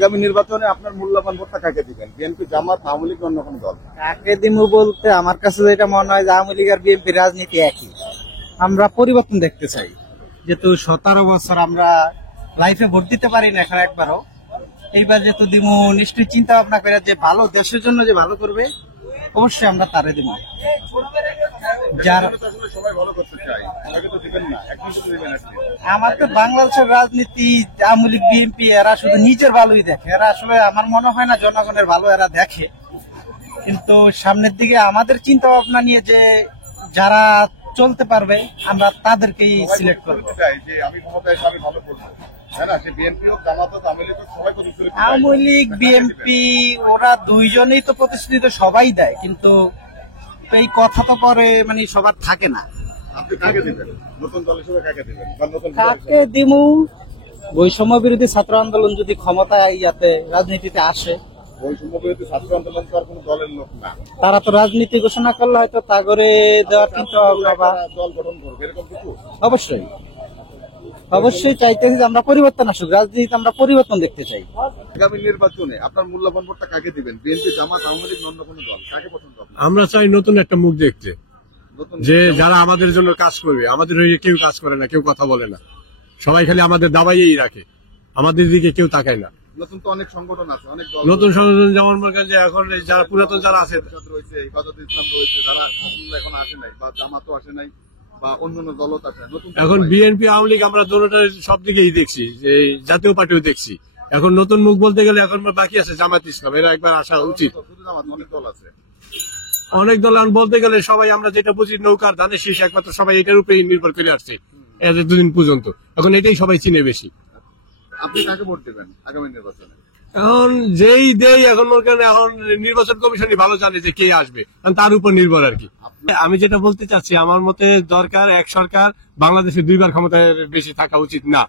আগামী নির্বাচনে আপনার মূল্যবান ভোটটা কাকে দিবেন? বিএনপি, জামাত, আওয়ামী লীগ, অন্য কোনো দল? কাকে দিমু বলতে আমার কাছে যেটা মনে হয় যে আওয়ামী লীগ আর বিএনপি রাজনীতি একই। আমরা পরিবর্তন দেখতে চাই, যেহেতু 17 বছর আমরা লাইফে ভোট দিতে পারি না এখন একবারও। এইবার যেহেতু দিমু নিশ্চয়ই চিন্তা ভাবনা করে যে ভালো দেশের জন্য যে ভালো করবে অবশ্যই আমরা তারে দিব। যার সবাই ভালো করতে চাই, তাকে তো দিবেন না, একজন তো দিবেন। আমাদের বাংলাদেশের রাজনীতি আওয়ামী লীগ বিএনপি এরা শুধু নিজের ভালোই দেখে। এরা আসলে আমার মনে হয় না জনগণের ভালো এরা দেখে। কিন্তু সামনের দিকে আমাদের চিন্তা ভাবনা নিয়ে যে যারা চলতে পারবে আমরা তাদেরকেই সিলেক্ট করবো। আমি ক্ষমতায় এসে আমি ভালো করবো, আওয়ামী লীগ বিএনপি ওরা দুইজনেই তো প্রতিশ্রুতি সবাই দেয়, কিন্তু এই কথা তো পরে মানে সবার থাকে না। আপনি কাকে দিবেন? নতুন দল হিসেবে কাকে দিবেন? কাকে দিমু? বৈষম্য বিরোধী ছাত্র আন্দোলন যদি ক্ষমতায় রাজনীতিতে আসে, বৈষম্য বিরোধী ছাত্র আন্দোলন তো আর কোনো দলের লোক না। তারা তো রাজনীতি ঘোষণা করলে হয়তো তা করে দেওয়ার চিন্তা দল গঠন করবে এরকম কিছু? অবশ্যই অবশ্যই চাইতেছি যে আমরা পরিবর্তন আসুক, রাজনীতিতে আমরা পরিবর্তন দেখতে চাই। আগামী নির্বাচনে আপনার মূল্যবান ভোটটা কাকে দিবেন? বিএনপি, জামাত, আওয়ামী লীগ, অন্য কোনো দল? কাকে পছন্দ? আমরা চাই নতুন একটা মুখ দেখতে, যে যারা আমাদের জন্য কাজ করবে। আমাদের হয়ে কেউ কাজ করে না, কেউ কথা বলে না, সবাই খালি আমাদের দাবাইয়েই রাখে, আমাদের দিকে কেউ তাকায় না। নতুন তো অনেক সংগঠন আছে, অনেক দল, নতুন সংগঠন যেমন এখন যারা পুরাতন যারা আছে রয়েছে, হেফাজতে ইসলাম রয়েছে, যারা এখন আসে নাই, বা জামাতও আসে নাই, বা অন্যান্য দলও আছে। এখন বিএনপি, আওয়ামী লীগ আমরা দলটার সব দিকেই দেখছি, যে জাতীয় পার্টিও দেখছি। এখন নতুন মুখ বলতে গেলে এখন বাকি আছে জামাত ইসলাম, এরা একবার আসা উচিত। অনেক দল আছে, অনেক দল বলতে গেলে সবাই আমরা যেটা বুঝি নৌকার ধানের শীষ, একমাত্র সবাই এটার উপরেই নির্ভর করে আসছে দুদিন পর্যন্ত। এখন এটাই সবাই চিনে বেশি। আপনি কাকে ভোট দেবেন আগামী নির্বাচনে? এখন যেই দেই এখন এখন নির্বাচন কমিশনই ভালো জানে যে কে আসবে, তার উপর নির্ভর আর কি। আমি যেটা বলতে চাচ্ছি, আমার মতে দরকার এক সরকার বাংলাদেশে দুইবার ক্ষমতায় বেশি থাকা উচিত না।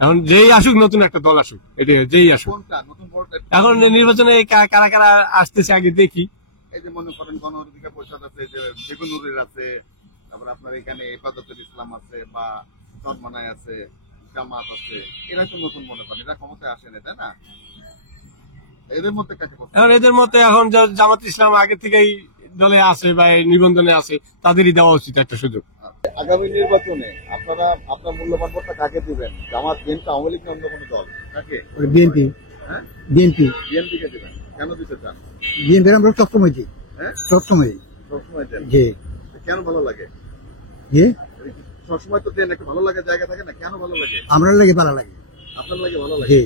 এখন যেই আসুক, নতুন একটা দল আসুক, এটা যেই আসুক। এখন নির্বাচনে কারা কারা আসতেছে আগে দেখি। এই যে মনে করেন গণ অধিকার পরিষদ আছে, যে বেগুনুরের আছে, তারপর আপনার এখানে হেফাজতে ইসলাম আছে, বা চরমনায় আছে, জামাত আছে, এরা তো নতুন মনে করেন, এরা ক্ষমতায় আসে না, তাই না? এদের মধ্যে কাকে? এখন এদের মধ্যে এখন জামাত ইসলাম আগে থেকেই দলে আছে বা নিবন্ধনে আছে, তাদেরই দেওয়া উচিত একটা সুযোগ। আগামী নির্বাচনে আপনারা আপনার মূল্যবান ভোটটা কাকে দিবেন? জামাত, বিএনপি, আওয়ামী লীগ, অন্য কোনো দল? কাকে? বিএনপি। হ্যাঁ, বিএনপি। বিএনপি কে দিবেন? কেন দিতে চান? বিএনপি আমরা সবসময় দিই। হ্যাঁ, সবসময় দেন। জি। কেন ভালো লাগে? জি, সবসময় তো দেন, একটু ভালো লাগে জায়গা থাকে না, কেন ভালো লাগে? আমরা লাগে ভালো লাগে। আপনার লাগে ভালো লাগে?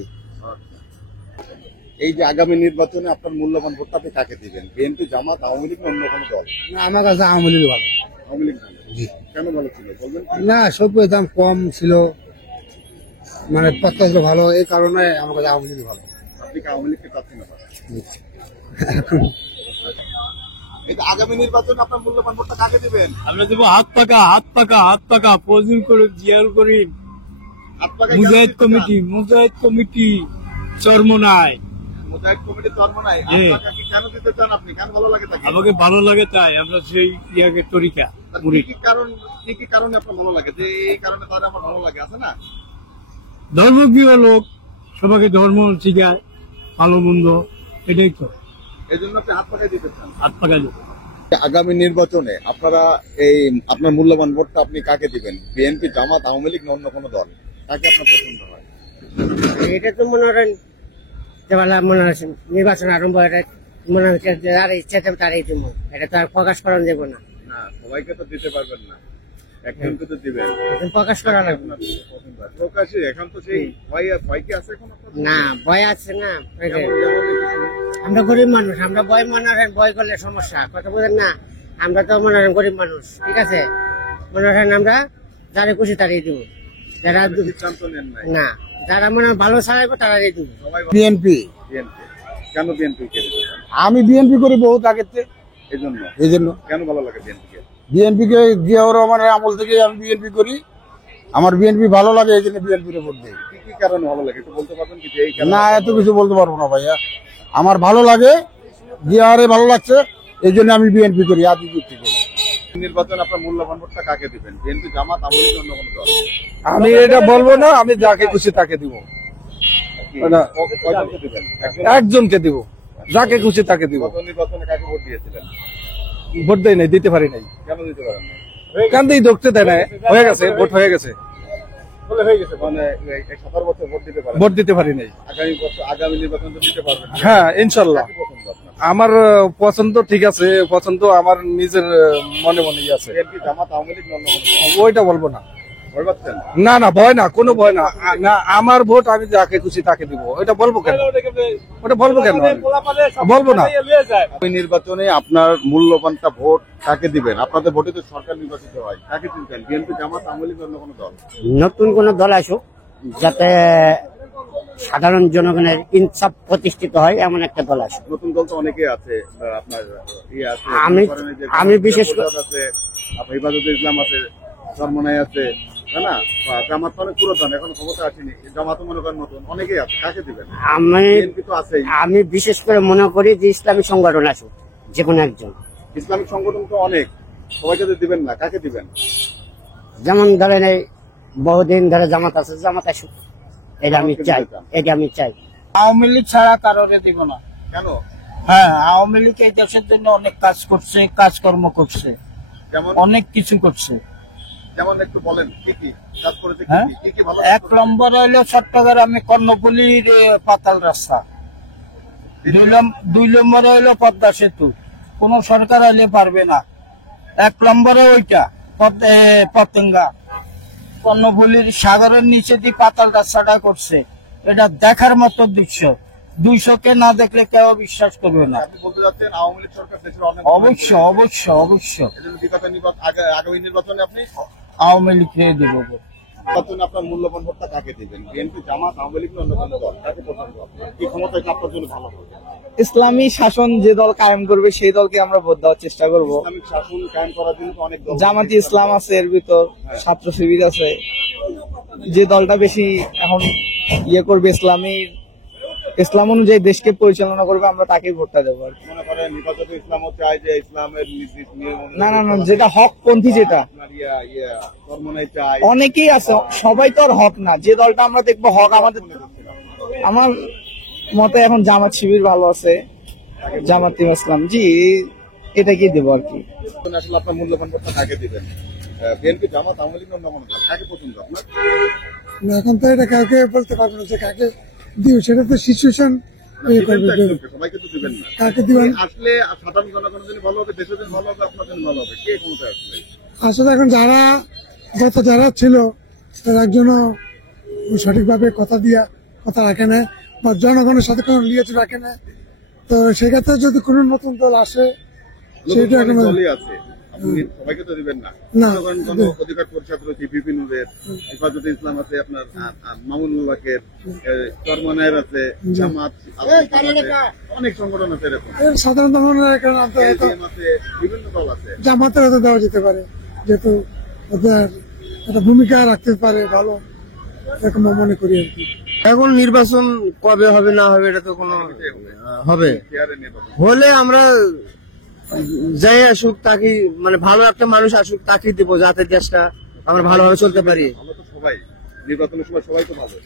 এই যে আগামী নির্বাচনে আপনার মূল্যবান ভোটটা আপনি কাকে দিবেন? বিএনপি, জামাত, আওয়ামী লীগ, অন্য কোনো দল? আমার কাছে আওয়ামী লীগ ভালো। আওয়ামী লীগ কেন ভালো ছিল বলবেন? না, সবগুলোর দাম কম ছিল, মানে পত্তা ছিল ভালো, এই কারণে আমার কাছে আওয়ামী লীগ ভালো। আপনি কি আওয়ামী লীগকে পাচ্ছেন না? আগামী নির্বাচনে আপনার মূল্যবান ভোটটা কাকে দিবেন? আমরা দেবো হাত পাকা, হাত পাকা, হাত পাকা, ফজলুল করিম, জিয়াউল করিম, মুজাহিদ কমিটি, মুজাহিদ কমিটি চরমনায়। মুজাহিদ কমিটি চরমনায় কেন দিতে চান আপনি? কেন ভালো লাগে তাকে? আমাকে ভালো লাগে, তাই আমরা সেই ইয়াকে তরিকা। কি কারণে আপনার ভালো লাগে? যে এই কারণে তাহলে আমার ভালো লাগে আছে না? ধর্মপ্রিয় লোক, সবাইকে ধর্ম শিখায়, ভালো মন্দ, এটাই তো। এই জন্য আপনি হাত পাকায় দিতে চান? হাত পাকায় দিতে। আগামী নির্বাচনে আপনারা আপনার মূল্যবান ভোটটা আপনি কাকে দিবেন? বিএনপি, জামাত, আওয়ামী লীগ, অন্য কোনো দল? কাকে আপনার পছন্দ হয়? এটা তো মনে করেন মনে হয় নির্বাচন আরম্ভ মনে হচ্ছে যার ইচ্ছা তারাই দিব, এটা তো আর প্রকাশ করা যাবো না। সবাইকে তো দিতে পারবেন না, একজনকে তো দিবেন, প্রকাশ করা লাগবে প্রকাশে। এখন তো সেই ভয় কি আছে? এখন না, ভয় আছে না। আমরা গরিব মানুষ, আমরা ভয় মনে করেন, ভয় করলে সমস্যা, কথা বলেন না। আমরা তো মনে করেন গরিব মানুষ, ঠিক আছে, মনে করেন আমরা যারা খুশি তারাই দিব, যারা সিদ্ধান্ত নেন না, যারা মনে ভালো চালাইবো তারাই দিব। বিএনপি। কেন বিএনপি? আমি বিএনপি করি বহুত আগের থেকে, এই জন্য। কেন ভালো লাগে বিএনপি কে? বিএনপি কে জিয়াউর রহমানের আমল থেকে আমি বিএনপি করি, আমার বিএনপি ভালো লাগে, এই জন্য বিএনপি ভোট দিই। কি কারণে ভালো লাগে একটু বলতে পারবেন কি? না, এত কিছু বলতে পারবো না ভাইয়া, আমার ভালো লাগে, জিয়ারে ভালো লাগছে, এই জন্য আমি বিএনপি করি। আজ নির্বাচন আপনার মূল্যবান ভোটটা কাকে দিবেন? বিএনপি, জামাত, আওয়ামী লীগ, অন্য কোনো দল? আমি এটা বলবো না, আমি যাকে খুশি তাকে দিব। কি না। কয়জনকে দিবেন? একজনকে দিব, যাকে খুশি তাকে দিব। গত নির্বাচনে কাকে ভোট দিয়েছিলেন? ভোট দেয় নাই, দিতে পারি নাই। কেন দিতে পারেন না? কান্দেই ধরতে দেয় না, হয়ে গেছে, ভোট হয়ে গেছে, মানে এই 17 বছর ভোট দিতে পারেন? ভোট দিতে পারি নাই। আগামী নির্বাচন তো দিতে পারবেন না। হ্যাঁ, ইনশাল্লাহ। কাকে পছন্দ আপনার? আমার পছন্দ ঠিক আছে, পছন্দ আমার নিজের মনে মনেই আছে। বিএনপি, জামাত, আওয়ামী লীগ, অন্য কোনো? ওইটা বলবো না। ভয় পাচ্ছেন? না না, ভয় না, কোনো ভয় না। না, আমার ভোট আমি যাকে খুশি তাকে দিব, ওটা বলবো কেন? ওটা বলবো কেন? বলবো না। ওই নির্বাচনে আপনার মূল্যবানটা ভোট কাকে দিবেন? আপনাদের ভোটে তো সরকার নির্বাচিত হয়, কাকে দিবেন? বিএনপি, জামাত, আওয়ামী লীগ, অন্য কোনো দল? নতুন কোন দল আসুক, যাতে সাধারণ জনগণের ইনসাফ প্রতিষ্ঠিত হয় এমন একটা দল আসুক। নতুন দল তো অনেকেই আছে, আপনার ইয়ে আছে, আমি- মনে করেন যে আমি বিশেষ করে- পরিষদ আছে, আপনার হিফাজতে ইসলাম আছে, চরমনাই আছে, তাই না? বা জামাত তো অনেক পুরাতন, এখন ক্ষমতা আসেনি, জামাত মনে করেন নতুন, অনেকেই আছে, কাকে দিবেন? আমি বিএনপি তো আছেই। আমি বিশেষ করে মনে করি যে ইসলামী সংগঠন আসুক, যে কোনো একজন। ইসলামিক সংগঠন তো অনেক, সবাইকে তো দিবেন না, কাকে দিবেন? যেমন ধরেন এই বহুদিন ধরে জামাত আছে, জামাত আসুক, এটা আমি চাই, এটা আমি চাই। আওয়ামী লীগ ছাড়া কারোরে দিব না। কেন? হ্যাঁ, আওয়ামী লীগ এই দেশের জন্য অনেক কাজ করছে, কাজকর্ম করছে, যেমন অনেক কিছু করছে। যেমন একটু বলেন, কি কি কাজ করেছে, হ্যাঁ, কি কি ভালো এক নম্বর হইলো চট্টগ্রামে কর্ণফুলির পাতাল রাস্তা, দুই নম্বর হইলো পদ্মা সেতু, কোন সরকার হইলে পারবে না। এক নম্বরে ওইটা পতেঙ্গা কর্ণফুলির সাগরের নিচে দিয়ে পাতাল রাস্তাটা করছে, এটা দেখার মতো দৃশ্য। 200 কে না দেখলে কেউ বিশ্বাস করবে না। আপনি বলতে যাচ্ছেন আওয়ামী লীগ সরকার দেশের অনেক অবশ্য অবশ্য অবশ্য এজন্য বিগত আগামী নির্বাচনে আপনি আওয়ামী লীগ দেব। নির্বাচনে আপনার মূল্যবান ভোটটা কাকে দিবেন? বিএনপি, জামাত, আওয়ামী লীগ, অন্য কোনো দল? কাকে পছন্দ আপনার? কি ক্ষমতায় আপনার জন্য ভালো হবে? ইসলামী শাসন যে দল কায়েম করবে সেই দলকে আমরা ভোট দেওয়ার চেষ্টা করব। ইসলামিক শাসন কায়েম করার জন্য তো অনেক দল, জামাতি ইসলাম আছে, এর ভিতর ছাত্র শিবির আছে। যে দলটা বেশি এখন ইয়ে করবে, ইসলাম অনুযায়ী দেশকে পরিচালনা করবে, আমরা তাকেই ভোটটা দেবো আর কি। মনে করেন হেফাজতে ইসলামও চায় যে ইসলামের নীতি নিয়ম অনুযায়ী না না না, যেটা হক পন্থী, যেটা আপনার চরমনাই চায়। অনেকেই আছে, সবাই তো আর হক না। যে দলটা আমরা দেখবো হক, আমার মতে এখন জামাত শিবির ভালো আছে, জামাতি ইসলাম, জি এটাকেই দেবো আর কি। আসলে আপনার মূল্যবান ভোটটা কাকে দিবেন? বিএনপি, জামাত, আওয়ামী লীগ, অন্য কোনো দল? কাকে পছন্দ আপনার? এখন তো এটা কাউকে বলতে পারবো না যে কাকে দিব, সেটা তো সিচুয়েশন দিবেন তো একজনকে, সবাইকে তো দিবেন না। কাকে দিবেন। আসলে সাধারণ জনগণের জন্য ভালো হবে, দেশের জন্য ভালো হবে, আপনার জন্য ভালো হবে, কে ক্ষমতায় আসলে? আসলে এখন যারা ছিল তারা একজনও সঠিকভাবে কথা রাখে না, বা জনগণের সাথে কোনো লিয়েছে রাখে না। তো সেক্ষেত্রে যদি কোনো নতুন দল আসে, নতুন সেটা অনেক এখন দলই আছে, আপনি সবাইকে তো দিবেন না। না। জনগণ গণ অধিকার পরিষদ রয়েছে, বিপিন নুরের, হেফাজতে ইসলাম আছে, আপনার মামুনুল হকের, চরমনায়ের আছে, জামাত আছে, অনেক সংগঠন আছে এরকম, সাধারণত মনে হয় এখন হয়তো ALDM আছে, বিভিন্ন দল আছে। জামাতের হয়তো দেওয়া যেতে পারে, যেহেতু ওদের একটা ভূমিকা রাখতে পারে ভালো, এরকম মনে করি আর কি। এখন নির্বাচন কবে হবে না হবে এটা তো কোনো হবে, চেয়ারের নির্বাচন হলে আমরা যাই আসুক তাকে, মানে ভালো একটা মানুষ আসুক তাকে দিব, যাতে দেশটা আমরা ভালোভাবে চলতে পারি। ভালো তো সবাই, নির্বাচনের সময় সবাই তো ভালো,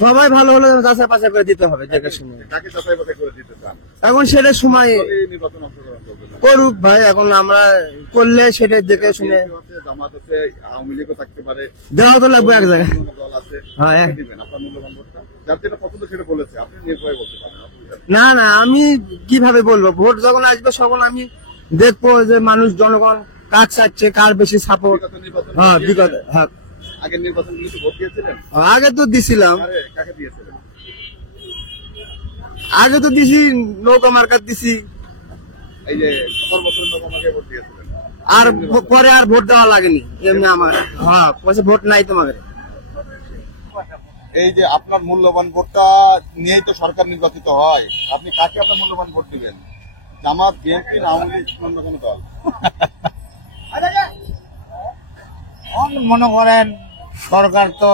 সবাই ভালো হলে যাচাই বাছাই করে দিতে হবে দেখার সময়। কাকে যাচাই বাছাই করে দিতে চান? এখন সেটা সময় এই নির্বাচন অংশগ্রহণ করবে না। করুক ভাই, এখন আমরা করলে সেটা দেখে শুনে বিএনপি আছে, জামাত আছে, আওয়ামী লীগও থাকতে পারে, দেওয়া তো লাগবে এক জায়গায়। অন্য দল আছে, হ্যাঁ, কাকে দিবেন আপনার মূল্যবান ভোটটা? যার যেটা পছন্দ সেটা বলেছে, আপনি নির্ভয় বলতে পারেন, অসুবিধা নেই। না না, আমি কিভাবে বলবো, ভোট যখন আসবে তখন আমি দেখবো যে মানুষ জনগণ কার চাচ্ছে, কার বেশি সাপোর্ট। বিগত নির্বাচন হ্যাঁ বিগত, হ্যাঁ আগের নির্বাচনগুলোতে ভোট দিয়েছিলেন? আগে তো দিছিলাম, কাকে দিয়েছিলেন? আগে তো দিছি, নৌকা মার্কার দিছি, এই যে 17 বছর লোক আমাকে ভোট দিয়েছিলেন। আর পরে আর ভোট দেওয়া লাগেনি এমনি আমার। হ্যাঁ, পয়সা ভোট নাই তোমাদের। এই যে আপনার মূল্যবান ভোটটা নিয়েই তো সরকার নির্বাচিত হয়, আপনি কাকে আপনার মূল্যবান ভোট দিবেন? জামাত, বিএনপি, আওয়ামী লীগ, অন্য কোনো দল? মনে করেন সরকার তো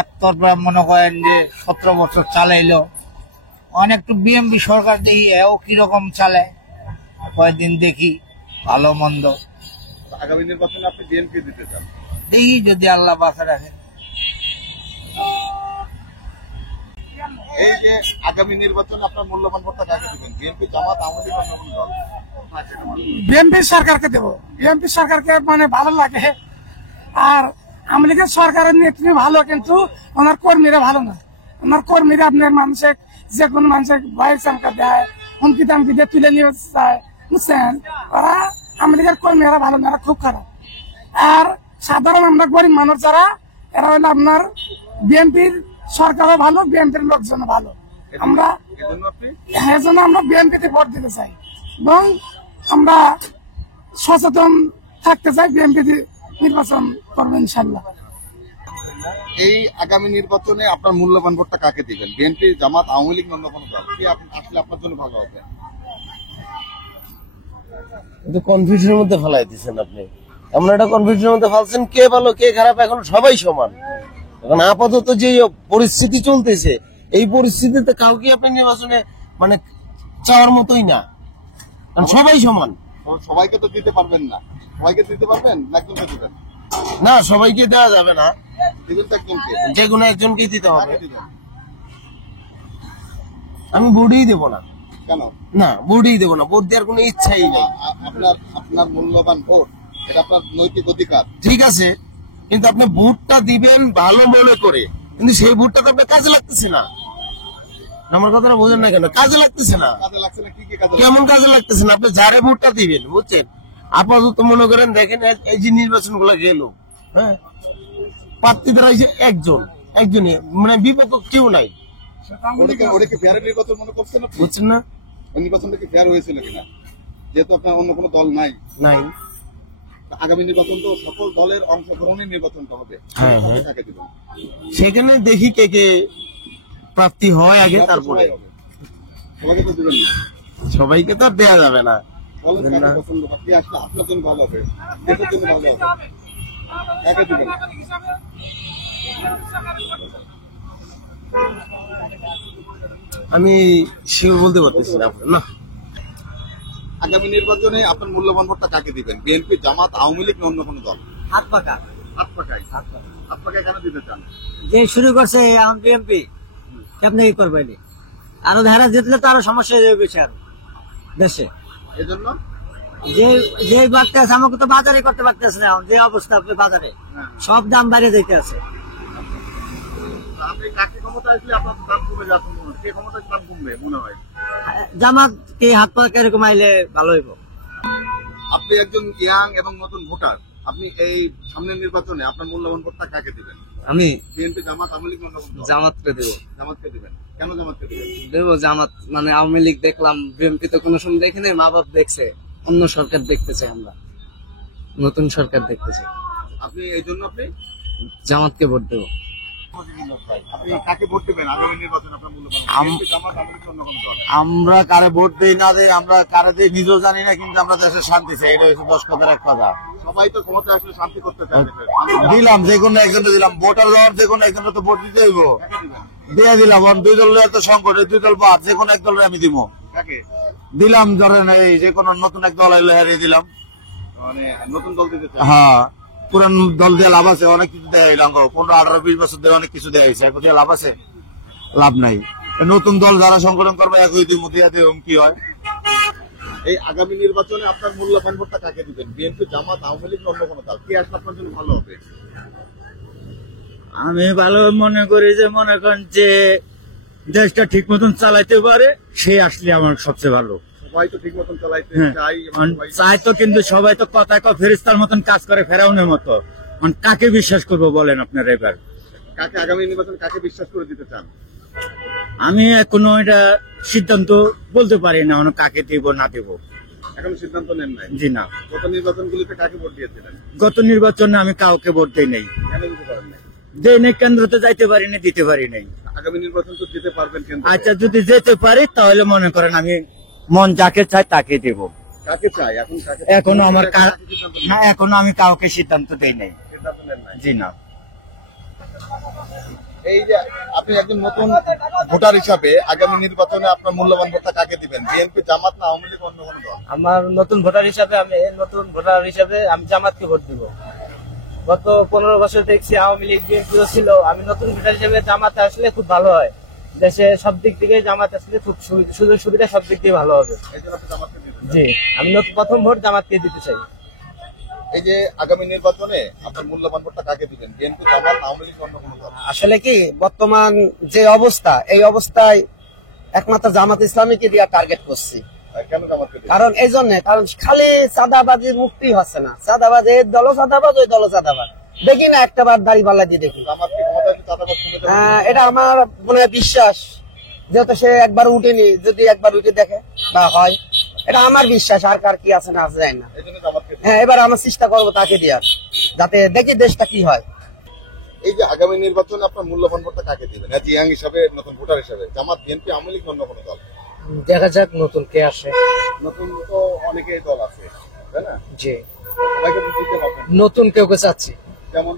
একতরফা মনে করেন যে 17 বছর চালাইলো, অনেক তো বিএমপি সরকার দেখি এও কিরকম চালায়, কয়েকদিন দেখি ভালো মন্দ, আগামী নির্বাচনে আপনি বিএনপি দিতে চান? দেখি যদি আল্লাহ বাঁচা রাখে। এই যে আগামী নির্বাচনে আপনার মূল্যবান ভোটটা কাকে দিবেন? বিএনপি, জামাত, আওয়ামী লীগ, অন্য কোনো দল? বিএনপি সরকারকে দেবো। বিএনপি সরকারকে মানে ভালো লাগে। আর আওয়ামী লীগের সরকারের নেত্রী ভালো, কিন্তু ওনার কর্মীরা ভালো না। ওনার কর্মীরা আপনার মানুষের যে কোনো মানুষের ভয় চামকা দেয়, হুমকি দামকি দিয়ে তুলে নিয়ে যায়, বুঝছেন? ওরা আওয়ামী লীগের কর্মীরা ভালো না, এরা খুব খারাপ। আর সাধারণ আমরা গরিব মানুষ যারা, এরা হলো আপনার বিএনপির সরকারও ভালো, বিএনপির লোকজন ভালো। আমরা এজন্য আপনি এজন্য আমরা বিএনপিতে ভোট দিতে চাই এবং আমরা সচেতন থাকতে চাই। বিএনপি নির্বাচন করবো ইনশাল্লাহ। এই আগামী নির্বাচনে আপনার মূল্যবান ভোটটা কাকে দিবেন? বিএনপি, জামাত, আওয়ামী লীগ, অন্য কোনো দল? কি আসলে আপনার জন্য ভালো হবে? কিন্তু কনফিউশনের মধ্যে ফেলাই দিচ্ছেন আপনি। আমরা এটা কনফিউশনের মধ্যে ফেলছেন, কে ভালো কে খারাপ এখন সবাই সমান। এখন আপাতত যে পরিস্থিতি চলতেছে, এই পরিস্থিতিতে কাউকে আপনি নির্বাচনে মানে চাওয়ার মতোই না, কারণ সবাই সমান। সবাইকে তো দিতে পারবেন না। সবাইকে দিতে পারবেন না, একজনকে দিবেন? না, সবাইকে দেওয়া যাবে না, দিবেন তো একজনকে। যে কোনো একজনকেই দিতে হবে। কাকে দিবেন? আমি ভোটই দেবো না। কেন? না, ভোটই দেবো না, ভোট দেওয়ার কোনো ইচ্ছাই নেই। আপনার মূল্যবান ভোট, এটা আপনার নৈতিক অধিকার। ঠিক আছে, কিন্তু আপনি ভোটটা দিবেন ভালো মনে করে, কিন্তু সেই ভোটটা তো আপনার কাজে লাগতেছে না। আমার কথাটা বোঝেন না কেন? কাজে লাগতেছে না। কাজে লাগছে না? কি কি কাজে? কেমন কাজে লাগতেছে না? আপনি যারে ভোটটা দিবেন, বুঝছেন, আপাতত মনে করেন দেখেন এই যে নির্বাচন গুলো গেল, হ্যাঁ, প্রার্থী দাঁড়াইছে একজনই, মানে বিপক্ষ কেউ নাই, ওটাকে ফেয়ার নির্বাচন মনে করছেন আপনি? বুঝছেন না? ওই নির্বাচনটা কি ফেয়ার হয়েছিল কিনা? যেহেতু আপনার অন্য কোনো দল নাই, নাই। আগামী নির্বাচন তো সকল দলের অংশগ্রহণের নির্বাচনটা হবে। হ্যাঁ, হ্যাঁ। কাকে দিবেন? সেখানে দেখি কে কে প্রার্থী হয় আগে, তারপরে সবাইকে তো দিবেন না। সবাইকে তো আর দেওয়া যাবে না। বলেন কাকে পছন্দ, কি আসলে আপনার জন্য ভালো হবে, দেশের জন্য ভালো হবে, কাকে দিবেন? আমি শিওর বলতে পারতেছি না না। আগামী নির্বাচনে আপনার মূল্যবান ভোটটা কাকে দিবেন? বিএনপি, জামাত, আওয়ামী লীগ, অন্য কোনো দল? হাত পাকা হাত পাকায় কেন দিতে চান? যে শুরু করছে এখন বিএনপি, আপনি কি করবেন? আরো ধারা জিতলে তো আরো সমস্যা হয়ে যাবে বেশি আরো দেশে। এজন্য যে যে বাড়তেছে, আমাকে তো বাজারে করতে পারতেছে না। এখন যে অবস্থা আপনি বাজারে সব দাম বাড়িয়ে দিতে আছে। আপনি কাকে ক্ষমতা আসলে আপনার দাম কমে যাচ্ছে মনে হয়? কে ক্ষমতা দাম কমবে মনে হয়? জামাত কি হাত পাকা এরকম আইলে ভালো হইব। আপনি একজন ইয়াং এবং নতুন ভোটার, আপনি এই সামনের নির্বাচনে আপনার মূল্যবান ভোটটা কাকে দিবেন? আমি বিএনপি, জামাত, আওয়ামী লীগ, অন্য কোনো দল? জামাতকে দেবো। জামাতকে দিবেন। কেন জামাতকে দিবেন? দেবো জামাত, মানে আওয়ামী লীগ দেখলাম, বিএনপি তো কোনো সময় দেখিনি, মা বাপ দেখছে, অন্য সরকার দেখতে চাই, আমরা নতুন সরকার দেখতে চাই, আপনি এই জন্য আপনি জামাতকে ভোট দেবো। আপনি কাকে ভোট দিবেন আগামী নির্বাচনে আপনার মূল্যবান? বিএনপি, জামাত, আওয়ামী লীগ, অন্য কোনো দল? আমরা কারে ভোট দিই না দেই, আমরা কারে দিই নিজেও জানি না, কিন্তু আমরা দেশের শান্তি চাই, এটা হচ্ছে 10 কথার এক কথা। সবাই তো ক্ষমতা আসলে শান্তি করতে চায়। দিলাম যে কোনো একজনকে দিলাম, ভোটার হওয়ার যে কোনো একজনকে তো ভোট দিতে হইব, কাকে দিবেন? দিয়ে দিলাম। দুই দলের তো সংকটে, দুই দল বাদ, যে কোনো এক দলের আমি দিব, কাকে দিলাম। ধরেন এই যে কোনো নতুন এক দল এলে হারিয়ে দিলাম। মানে নতুন দল দিতে চায়? হ্যাঁ, পুরান দল দিয়ে লাভ আছে, অনেক কিছু দেয়, 15, 18, 20 বছর দিয়ে অনেক কিছু দেওয়া হয়েছে, এখন দিয়ে লাভ আছে? লাভ নাই। নতুন দল যারা সংগঠন করবে একই দুই মধ্যে কি হয়। এই আগামী নির্বাচনে আপনার মূল্যবান ভোটটা কাকে দিবেন? বিএনপি, জামাত, আওয়ামী লীগ, অন্য কোনো দল? কে আসলে আপনার জন্য ভালো হবে? আমি ভালো মনে করি যে, মনে করেন যে দেশটা ঠিক মতন চালাইতে পারে, সে আসলে আমার সবচেয়ে ভালো। সবাই তো ঠিক মতন চালাইতে চাই, চাই তো, কিন্তু সবাই তো কথায় ফেরেশতার মতন কাজ করে, ফেরাউনের মতো। কাকে বিশ্বাস করবো বলেন আপনারা এবার? কাকে আগামী নির্বাচন কাকে বিশ্বাস করে দিতে চান? আমি এখনো এটা সিদ্ধান্ত বলতে পারি না, কাকে দেব না দেব, এখন সিদ্ধান্ত নেন নাই? জি না। গত নির্বাচনগুলিতে কাকে ভোট দিয়েছিলেন? গত নির্বাচনে আমি কাউকে ভোট দেই নাই। কেন দিতে পারেন নাই? দেই নাই, কেন্দ্রতে যাইতে পারি নাই, দিতে পারি নাই। আগামী নির্বাচন তো দিতে পারবেন কেন্দ্রে। আচ্ছা, যদি যেতে পারি তাহলে মনে করেন আমি মন যাকে চাই তাকে দেব। কাকে চাই এখন? কাকে এখনো আমার কাকে সিদ্ধান্ত না, এখনো আমি কাউকে সিদ্ধান্ত দেই নাই। সিদ্ধান্ত নেন নাই? জি না। এই যে আপনি একজন নতুন ভোটার হিসাবে আগামী নির্বাচনে আপনার মূল্যবান ভোটটা কাকে দিবেন? বিএনপি, জামাত, না আওয়ামী লীগ, অন্য কোনো দল? আমার নতুন ভোটার হিসাবে আমি জামাতকে ভোট দিব। গত 15 বছর দেখছি আওয়ামী লীগ, বিএনপিও ছিল। আমি নতুন ভোটার হিসেবে জামাতে আসলে খুব ভালো হয়, দেশে সব দিক থেকে জামাত আসলে খুব সুযোগ সুবিধা সব দিক দিয়ে ভালো হবে। এই জন্য আপনি জামাতকে দিবেন। জি, আমি প্রথম ভোট জামাতকে দিতে চাই। এই যে আগামী নির্বাচনে আপনার মূল্যবান ভোটটা কাকে দিবেন? বিএনপি, জামাত, আওয়ামী লীগ, অন্য কোনো দল? আসলে কি বর্তমান যে অবস্থা, এই অবস্থায় একমাত্র জামাত ইসলামীকে দিয়ে টার্গেট করছি। কেন জামাতকে দিবেন? কারণ এই জন্য, কারণ খালি চাঁদাবাজির মুক্তি হচ্ছে না। চাঁদাবাজ, এই দল চাঁদাবাজ, ওই দল চাঁদাবাজ, দেখি না একটা বার দাড়ি পাল্লা দিয়ে দেখি। জামাতকে ক্ষমতায় কি চাঁদাবাজ কমিয়ে দেবে? এটা আমার মনে হয় বিশ্বাস, যেহেতু সে একবার উঠেনি, যদি একবার উঠে দেখে বা হয়, এটা আমার বিশ্বাস। আর কার কি আছে না আছে যায় না। এই জন্য জামাতকে দিবেন। হ্যাঁ, এবার আমার চেষ্টা করবো তাকে দেওয়ার, যাতে দেখি দেশটা কি হয়। এই যে আগামী নির্বাচনে আপনার মূল্যবান ভোটটা কাকে দিবেন? ইয়াং হিসাবে, নতুন ভোটার হিসাবে, জামাত, বিএনপি, আওয়ামী লীগ, অন্য কোনো দল? দেখা যাক নতুন কে আসে। নতুন তো অনেকেই দল আছে, তাই না? জি, সবাইকে আপনি দিতে পারবেন। নতুন কেউ কে চাচ্ছি। যেমন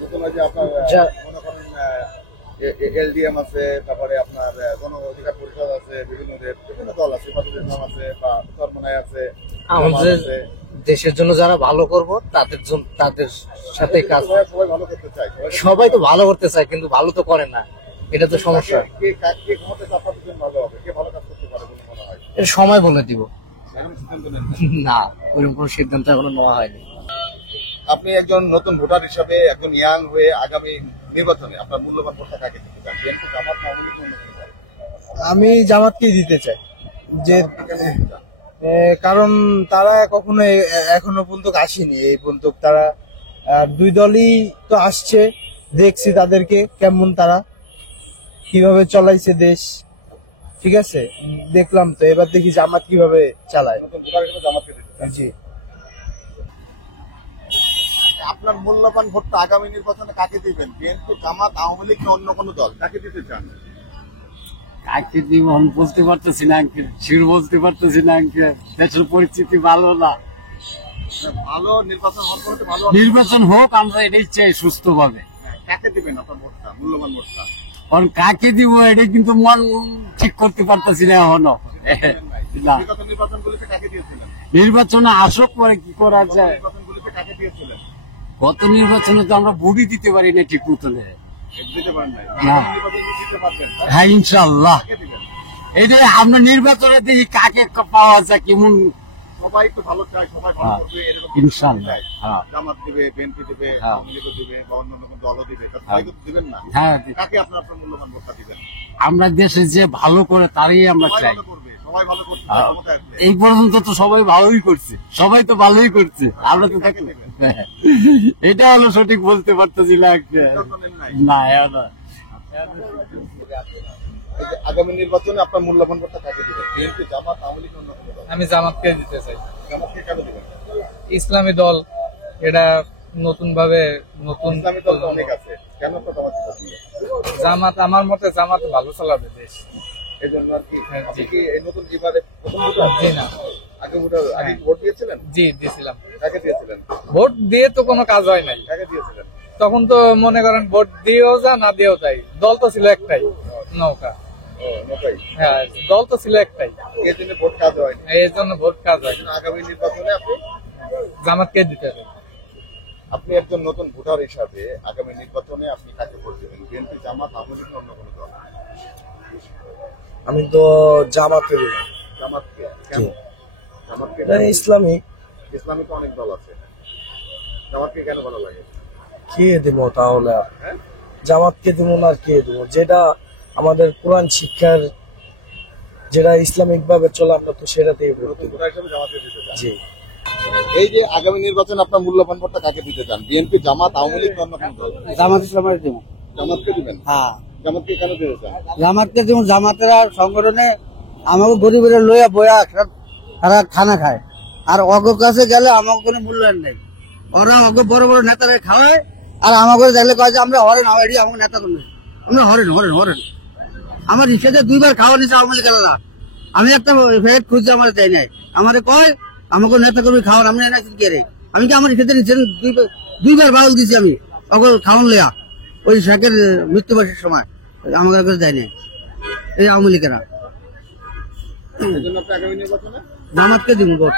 নতুন ওই যে আপনার মনে করেন এলডিএম আছে, তারপরে আপনার গণ অধিকার পরিষদ আছে, বিভিন্ন দল আছে, বাদুড় ইসলাম আছে, বা চরমনাই আছে, আমাদের আছে। দেশের জন্য যারা ভালো করব তাদের জন্য, তাদের সাথে কাজ। সবাই ভালো করতে চায়, সবাই তো ভালো করতে চায়, কিন্তু ভালো তো করে না, এটা তো সমস্যা। কে ক্ষমতায় চাপাতে জন্য ভালো হবে, কে ভালো কাজ করতে পারে বলে মনে হয়? এটা সময় বলে দিব। এরকম সিদ্ধান্ত নেন। না, ওইরকম কোনো সিদ্ধান্ত এখনো নেওয়া হয়নি। আপনি একজন নতুন ভোটার হিসাবে, একজন ইয়াং হয়ে আগামী নির্বাচনে আপনার মূল্যবান ভোটটা কাকে দিতে চান? বিএনপি, জামাত, আওয়ামী লীগ, অন্য কোনো দল? আমি জামাতকেই দিতে চাই, যে কারণ তারা কখনো এখনো পর্যন্ত আসেনি। এই পর্যন্ত তারা দুই দলই তো আসছে, দেখছি তাদেরকে কেমন, তারা কিভাবে চলাইছে দেশ, ঠিক আছে, দেখলাম তো। এবার দেখি জামাত কিভাবে চালায়। নতুন ভোটার হিসেবে জামাতকে দিতে চান। জি, আপনার মূল্যবান ভোটটা আগামী নির্বাচনে কাকে দিবেন? বিএনপি, জামাত, আওয়ামী লীগ, অন্য কোনো দল? কাকে দিতে চান? কাকে দিব আমি বুঝতে পারতেছি না আঙ্কেল, শির বলতে পারতেছি না আঙ্কেল, দেশের পরিস্থিতি ভালো না। ভালো নির্বাচন হওয়ার পরে তো ভালো। নির্বাচন হোক, আমরা এটাই চাই সুস্থ ভাবে। কাকে দিবেন আপনার ভোটটা, মূল্যবান ভোটটা? কারণ কাকে দিব এটা কিন্তু মন ঠিক করতে পারতেছি না এখনো। না, বিগত নির্বাচনগুলিতে কাকে দিয়েছিলেন? নির্বাচনে আসক পরে কি করা যায়। নির্বাচনগুলিতে কাকে দিয়েছিলেন? গত নির্বাচনে তো আমরা ভোটই দিতে পারি না ঠিক মতনে। দিতে পারেন নাই। না। নির্বাচনগুলো দিতে পারবেন। হ্যাঁ, ইনশাল্লাহ। কাকে দিবেন? এটা আমরা নির্বাচনে দেখি কাকে পাওয়া যায়, কেমন। সবাই তো ভালো চায়, সবাই ভালো হ্যাঁ, করবে, এরকম ইনশাল্লাহ। চায়। হ্যাঁ। জামাত দিবে, বিএনপি দিবে, হ্যাঁ। আওয়ামী লীগও দিবে, বা অন্য কোনো দলও দিবে, তা সবাই তো দিবেন না। হ্যাঁ, কাকে আপনার মূল্যবান ভোটটা দিবেন? আমরা দেশে যে ভালো করে তারই আমরা সবাই চাই। ভালো করবে, সবাই ভালো করছে, হ্যাঁ। ক্ষমতায় আসলে। এই পর্যন্ত তো সবাই ভালোই করছে, সবাই তো ভালোই করছে, আমরা তো দেখি। এটা হলো সঠিক বলতে পারতেছি না। সিদ্ধান্ত নেন নাই। না, না। এই যে আগামী নির্বাচনে আপনার মূল্যবান ভোটটা কাকে দিবেন? বিএনপি, জামাত, আওয়ামী লীগ, অন্য কোনো দল? আমি জামাতকে দিতে চাই। জামাতকে কেন দিবেন? ইসলামী দল, এটা নতুন ভাবে নতুন ইসলামী দল তো অনেক আছে, কেন আপনার জামাতকে পছন্দ? জামাত, আমার মতে জামাত ভালো চালাবে দেশ। এই জন্য আর কি। হ্যাঁ, আপনি জি। কি এই নতুন এবারে প্রথম ভোটার? জি না। আগে ভোটার, আগে ভোট দিয়েছিলেন? জি, দিয়েছিলাম। কাকে দিয়েছিলেন? ভোট দিয়ে তো কোনো কাজ হয় নাই। কাকে দিয়েছিলেন? তখন তো মনে করেন ভোট দিয়েও যা না দিয়েও তাই, দল তো ছিল একটাই, নৌকা। ও, নৌকাই। হ্যাঁ, দল তো ছিল একটাই, এর জন্য ভোট কাজ হয়নি। এই জন্য ভোট কাজ হয়। আগামী নির্বাচনে জামাতকে দিতে চাই। আপনি একজন নতুন ভোটার হিসাবে আগামী নির্বাচনে আপনি কাকে ভোট দেবেন? বিএনপি, জামাত, আওয়ামী লীগ, অন্য কোনো দল? আমি তো জামাতকে দিব। জামাতকে কেন? জামাতকে ইসলামিক ইসলামিক অনেক দল আছে, জামাতকে কেন ভালো লাগে? কে দিব তাহলে? হ্যাঁ? জামাতকে দিব না, আর কে দিব? যেটা আমাদের কোরআন শিক্ষার, যেটা ইসলামিক ভাবে চলে, আমরা তো সেটাতেই ভোট নতুন দিব। ভোটার হিসাবে জামাতকে দিতে চান। জি, এই যে আগামী নির্বাচনে আপনার মূল্যবান ভোটটা কাকে দিতে চান? বিএনপি, জামাত, আওয়ামী লীগ, অন্য কোনো দল? জামাত ইসলামের দিব। জামাতকে দিবেন? হ্যাঁ, জামাতকে কেন দিতে চান? জামাতকে দিব। জামাতেরা সংগঠনে আমাকে গরিবের লইয়া বইয়া তারা খানা খায়, আর অগ কাছে গেলে আমাকে কোনো মূল্যায়ন নেই। ওরা অগ বড় বড় নেতারা খাওয়ায়, আর আমাকে দেখলে কয় যে আমরা হরেন, এটি আমাকে নেতা করবে, আমরা হরেন হরেন হরেন। আমার রিক্সাতে 2 বার খাওয়া নিচ্ছে আওয়ামী লীগের। আমি একটা ফেরত খুঁজছি, আমার দেয় নাই। আমাদের কয় আমাকে নেতা করবি খাওয়ান, আমি এনে কে রে? আমি কি আমার রিক্সাতে নিচ্ছেন 2 বার বাউল দিচ্ছি আমি অগর খাওয়ান লিয়া, ওই শেখের মৃত্যুবাসীর সময় আমাদের কাছে দেয় নাই এই আওয়ামী লীগেরা। এই জন্য আপনি আগামী নির্বাচনে জামাতকে দিব ভোট।